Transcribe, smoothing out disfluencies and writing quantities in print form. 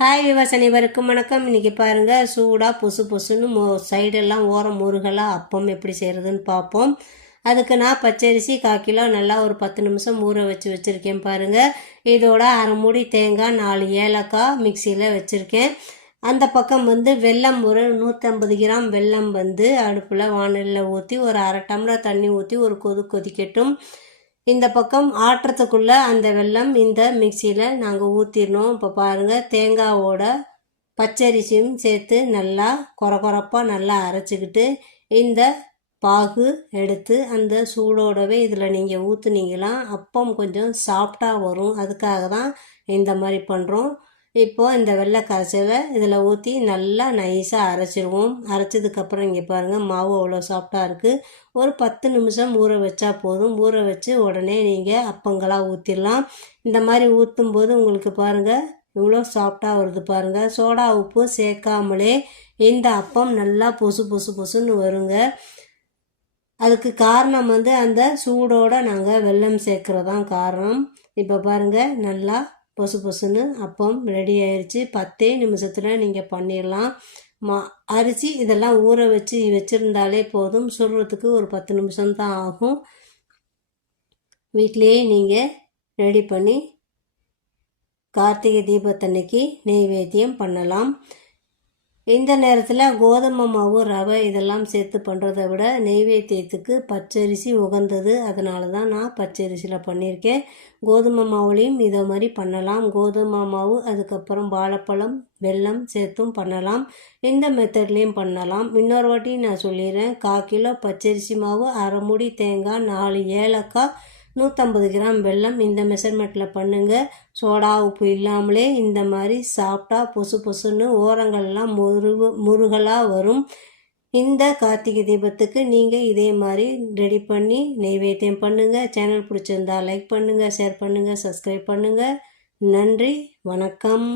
Hi விவசாய அனைவருக்கும் வணக்கம். இன்றைக்கி பாருங்கள், சூடாக பொசு பொசுன்னு சைடெல்லாம் ஓரம் முருகலாக அப்பம் எப்படி செய்கிறதுன்னு பார்ப்போம். அதுக்கு நான் பச்சரிசி 1/4 கிலோ நல்லா ஒரு 10 நிமிஷம் ஊற வச்சுருக்கேன் பாருங்கள். இதோட அரை மூடி தேங்காய், 4 ஏலக்காய் மிக்சியில் வச்சுருக்கேன். அந்த பக்கம் வெல்லம் ஒரு 150 கிராம் வெல்லம் அடுப்பில் வானலில் ஊற்றி ஒரு அரை டம்ளர் தண்ணி ஊற்றி ஒரு கொதிக்கட்டும். இந்த பக்கம் ஆட்டுறதுக்குள்ளே அந்த வெல்லம் இந்த மிக்சியில் நாங்கள் ஊற்றிடணும். இப்போ பாருங்கள், தேங்காவோட பச்சரிசியும் சேர்த்து நல்லா கொரப்பாக நல்லா அரைச்சிக்கிட்டு இந்த பாகு எடுத்து அந்த சூடோடவே இதில் நீங்கள் ஊற்றுனீங்களா அப்பம் கொஞ்சம் சாஃப்டாக வரும். அதுக்காக தான் இந்த மாதிரி பண்ணுறோம். இப்போது இந்த வெள்ளை கரைசலை இதில் ஊற்றி நல்லா நைஸாக அரைச்சிடுவோம். அரைச்சதுக்கப்புறம் இங்கே பாருங்கள், மாவு அவ்வளோ சாஃப்டாக இருக்குது. ஒரு 10 நிமிஷம் ஊற வச்சா போதும். ஊற வச்சு உடனே நீங்கள் அப்பங்களாக ஊற்றிடலாம். இந்த மாதிரி ஊற்றும்போது உங்களுக்கு பாருங்கள் இவ்வளோ சாஃப்டாக வருது பாருங்கள். சோடா உப்பு சேர்க்காமலே இந்த அப்பம் நல்லா பொசுன்னு வருங்க. அதுக்கு காரணம் அந்த சூடோடு நாங்கள் வெல்லம் சேர்க்குறதான் காரணம். இப்போ பாருங்கள், நல்லா பொசுன்னு அப்பம் ரெடி ஆயிடுச்சு. 10 நிமிஷத்தில் நீங்கள் பண்ணிடலாம். அரிசி இதெல்லாம் ஊற வச்சுருந்தாலே போதும். சுடுறதுக்கு ஒரு 10 நிமிஷம்தான் ஆகும். வீட்டிலையே நீங்கள் ரெடி பண்ணி கார்த்திகை தீபத்தன்னைக்கு நெய்வேத்தியம் பண்ணலாம். இந்த நேரத்தில் கோதுமை மாவு, ரவை இதெல்லாம் சேர்த்து பண்ணுறதை விட நெய்வேத்தியத்துக்கு பச்சரிசி உகந்தது. அதனால தான் நான் பச்சரிசியில் பண்ணியிருக்கேன். கோதுமை மாவுலேயும் இதை மாதிரி பண்ணலாம். கோதுமை மாவு, அதுக்கப்புறம் வாழைப்பழம், வெல்லம் சேர்த்தும் பண்ணலாம். இந்த மெத்தட்லேயும் பண்ணலாம். இன்னொரு வாட்டி நான் சொல்லிடுறேன். 1/4 கிலோ பச்சரிசி மாவு, அரை மூடி தேங்காய், 4 ஏலக்காய், 150 கிராம் வெல்லம். இந்த மெஷர்மெண்ட்டில் பண்ணுங்கள். சோடா உப்பு இல்லாமலே இந்த மாதிரி சாஃப்டாக பொசுன்னு ஓரங்கள்லாம் முருகலாக வரும். இந்த கார்த்திகை தீபத்துக்கு நீங்கள் இதே மாதிரி ரெடி பண்ணி நெய்வேத்தியம் பண்ணுங்கள். சேனல் பிடிச்சிருந்தா லைக் பண்ணுங்கள், ஷேர் பண்ணுங்கள், சப்ஸ்கிரைப் பண்ணுங்கள். நன்றி, வணக்கம்.